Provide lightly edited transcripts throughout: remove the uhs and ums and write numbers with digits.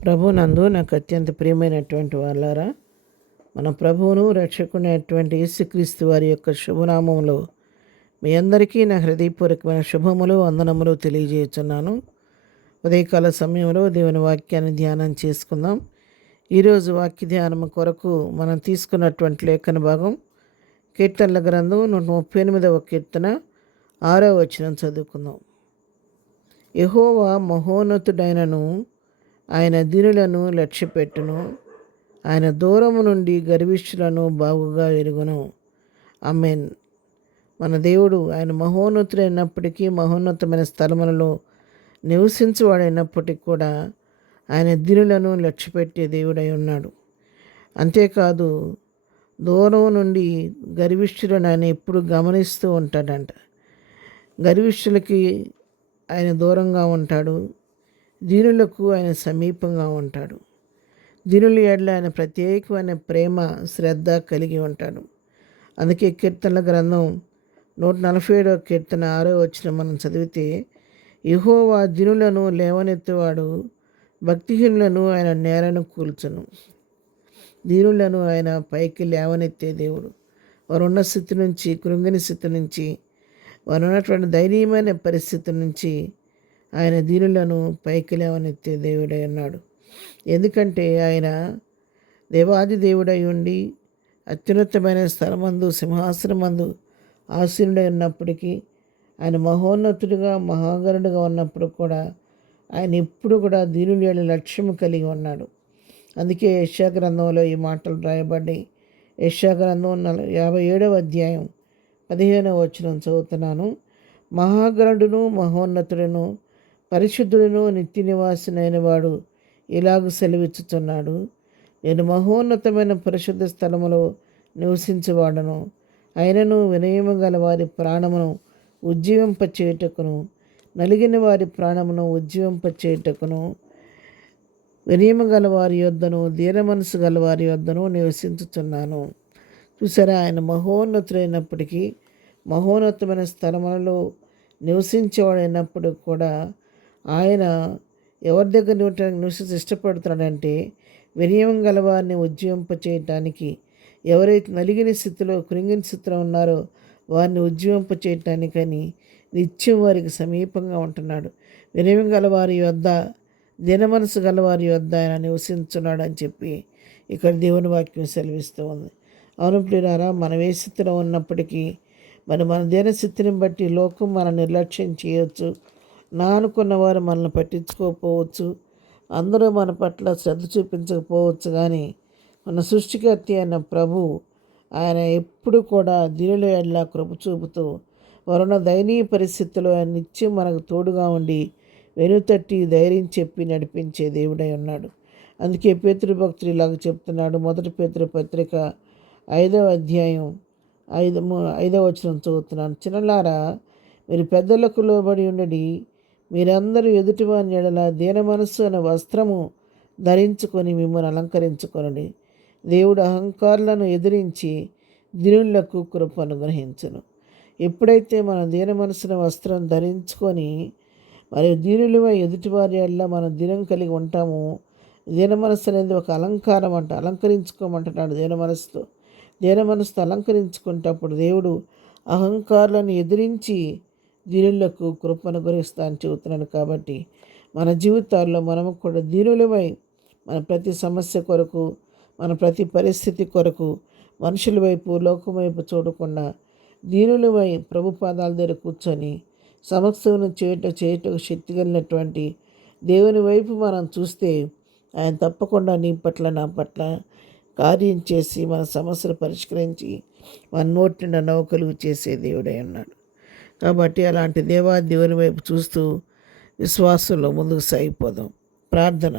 ప్రభునందు నాకు అత్యంత ప్రియమైనటువంటి వాళ్ళారా, మన ప్రభువును రక్షకునైనటువంటి యేసుక్రీస్తు వారి యొక్క శుభనామంలో మీ అందరికీ నా హృదయపూర్వకమైన శుభములు వందనములు తెలియజేస్తున్నాను. ఉదయకాల సమయంలో దేవుని వాక్యాన్ని ధ్యానం చేసుకుందాం. ఈరోజు వాక్య ధ్యానం కొరకు మనం తీసుకున్నటువంటి లేఖన భాగం కీర్తనల గ్రంథం 138వ కీర్తన 6వ వచనం చదువుకుందాం. యెహోవా మహోన్నతుడైనను ఆయన దీనులను లక్ష్యపెట్టును, ఆయన దూరము నుండి గర్విష్ఠులను బాగుగా ఎరుగును. ఆమేన్. మన దేవుడు ఆయన మహోన్నతుడైనప్పటికీ, మహోన్నతమైన స్థలములలో నివసించువాడైనప్పటికీ కూడా ఆయన దీనులను లక్ష్యపెట్టే దేవుడై ఉన్నాడు. అంతేకాదు, దూరం నుండి గర్విష్ఠులను ఆయన ఎప్పుడు గమనిస్తూ ఉంటాడంట. గర్విష్ఠులకి ఆయన దూరంగా ఉంటాడు, దీనులకు ఆయన సమీపంగా ఉంటాడు. దీనుల ఎడల ఆయన ప్రత్యేకమైన ప్రేమ శ్రద్ధ కలిగి ఉంటాడు. అందుకే కీర్తనల గ్రంథం 147వ కీర్తన 6వ వచనం మనం చదివితే, యెహోవా దీనులను లేవనెత్తువాడు, భక్తిహీనులను ఆయన నేలను కూల్చును. దీనులను ఆయన పైకి లేవనెత్తే దేవుడు. వారు ఉన్న స్థితి నుంచి, కృంగిని స్థితి నుంచి, వారు ఉన్నటువంటి దయనీయమైన పరిస్థితి నుంచి ఆయన దీనులను పైకి లేవనెత్తే దేవుడై ఉన్నాడు. ఎందుకంటే ఆయన దేవాది దేవుడై ఉండి అత్యున్నతమైన స్థలమందు సింహాసనమందు ఆసీనుడై ఉన్నప్పటికీ, ఆయన మహోన్నతుడిగా మహాగణుడిగా ఉన్నప్పుడు కూడా ఆయన ఎప్పుడు కూడా దీనుల యేడల లక్ష్యము కలిగి ఉన్నాడు. అందుకే యెషయా గ్రంథంలో ఈ మాటలు రాయబడ్డాయి. యెషయా గ్రంథం 57వ అధ్యాయం 15వ వచనం చదువుతున్నాను. మహాగణుడును మహోన్నతుడును పరిశుద్ధుడును నిత్య నివాసినైన వాడు ఇలాగ సెలవిచ్చుతున్నాడు, నేను మహోన్నతమైన పరిశుద్ధ స్థలములో నివసించువాడను. అయినను వినయము గల వారి ప్రాణమును ఉజ్జీవింపచేయుటకును, నలిగిన వారి ప్రాణమును ఉజ్జీవింపచేయుటకును, వినయము గల వారి యొద్దను దీన మనసు గల వారి యొద్దను నివసించుచున్నాను. చూసారా, ఆయన మహోన్నతుడైనప్పటికీ, మహోన్నతమైన స్థలములలో నివసించేవాడైనప్పుడు కూడా ఆయన ఎవరి దగ్గర నివసించి ఇష్టపడుతున్నాడంటే, వినయం గల వారిని ఉజ్జీవింపచేయటానికి, ఎవరైతే నలిగిన స్థితిలో కృంగిన స్థితిలో ఉన్నారో వారిని ఉజ్జీవింపచేయటానికని నిత్యం వారికి సమీపంగా ఉంటున్నాడు. వినయం గల వారి యొద్ద, దీన మనసు గల వారి యొద్ద ఆయన నివసించున్నాడు అని చెప్పి ఇక్కడ దేవుని వాక్యం సెలవిస్తూ ఉంది. అవును ప్రియులారా, మనం ఏ స్థితిలో ఉన్నప్పటికీ మన దీన స్థితిని బట్టి లోకం మన నిర్లక్ష్యం చేయవచ్చు, నా అనుకున్న వారు మనల్ని పట్టించుకోకపోవచ్చు, అందరూ మన పట్ల శ్రద్ధ చూపించకపోవచ్చు, కానీ మన సృష్టికర్త అయిన ప్రభు ఆయన ఎప్పుడు కూడా దీనుల ఎడల కృప చూపుతూ వారున్న దయనీయ పరిస్థితుల్లో ఆయన నిత్యం మనకు తోడుగా ఉండి వెనుతట్టి ధైర్యం చెప్పి నడిపించే దేవుడై ఉన్నాడు. అందుకే పేతురు భక్తుడు ఇలాగ చెప్తున్నాడు. 1 పేతురు పత్రిక 5వ అధ్యాయం 5వ వచనం చదువుతున్నాను. చిన్నలారా, మీరు పెద్దలకు లోబడి ఉండడి, మీరందరూ ఎదుటివాని ఎడల దీన మనస్సు అనే వస్త్రము ధరించుకొని మిమ్మల్ని అలంకరించుకొనండి. దేవుడు అహంకారులను ఎదిరించి దీనులకు కృప అనుగ్రహించును. ఎప్పుడైతే మనం దీన మనసున వస్త్రం ధరించుకొని మరియు దీనులమై ఎదుటివారి ఎడల మనం దీనం కలిగి ఉంటాము. దీన మనస్సు అనేది ఒక అలంకారం అంట, అలంకరించుకోమంటున్నాడు. దీన మనసుతో అలంకరించుకుంటప్పుడు దేవుడు అహంకారులను ఎదిరించి దీనులకు కృపను గురిస్తా అని చెబుతున్నాడు. కాబట్టి మన జీవితాల్లో మనము కూడా దీనులమై మన ప్రతి సమస్య కొరకు, మన ప్రతి పరిస్థితి కొరకు మనుషుల వైపు, లోకం వైపు చూడకుండా దీనులమై ప్రభు పాదాల దగ్గర కూర్చొని సమస్యను చేయటకు శక్తి కలిగినటువంటి దేవుని వైపు మనం చూస్తే ఆయన తప్పకుండా నీ పట్ల, నా పట్ల కార్యం చేసి మన సమస్యలు పరిష్కరించి మన నోటి నిండా నవ్వు కలుగు చేసే దేవుడై ఉన్నాడు. కాబట్టి అలాంటి దేవుని వైపు చూస్తూ విశ్వాసంలో ముందుకు సాగిపోదాం. ప్రార్థన.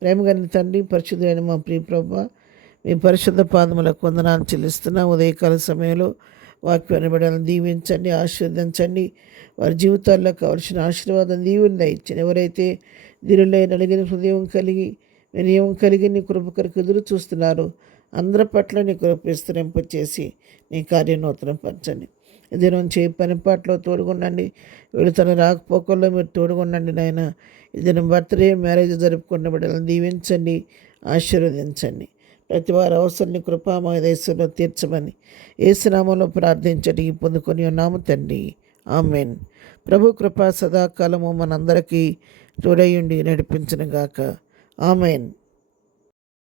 ప్రేమగలిగిన తండ్రి, పరిశుద్ధులైన మా ప్రియ ప్రభువా, మీ పరిశుద్ధ పాదములకు వందనాలు చెల్లిస్తున్నా. ఉదయకాల సమయంలో వాక్యాన్ని బిడ్డలను దీవించండి, ఆశీర్వదించండి. వారి జీవితాల్లో కావలసిన ఆశీర్వాదం దీవెన దయచండి. ఎవరైతే దీనిలో నలిగిన హృదయం కలిగి, వినయం కలిగి నీ కృప కొరకు ఎదురు చూస్తున్నారు, అందరి పట్ల నీ కృప విస్తరింపచేసి నీ కార్యం నూతనపరచండి. ఇది నుంచి పని పాటలో తోడుగుండండి. వీళ్ళు తన రాకపోకల్లో మీరు తోడుగుండండి నాయన. ఇది బర్త్డే మ్యారేజ్ జరుపుకున్న బిడ్డలను దీవించండి, ఆశీర్వదించండి. ప్రతి వారి అవసరాన్ని కృపామయ దేశంలో తీర్చమని యేసునామంలో ప్రార్థించటి పొందుకొని ఉన్నాము తండ్రి. ఆమెన్. ప్రభు కృప సదాకాలము మనందరికీ తోడయుండి నడిపించునుగాక. ఆమెన్.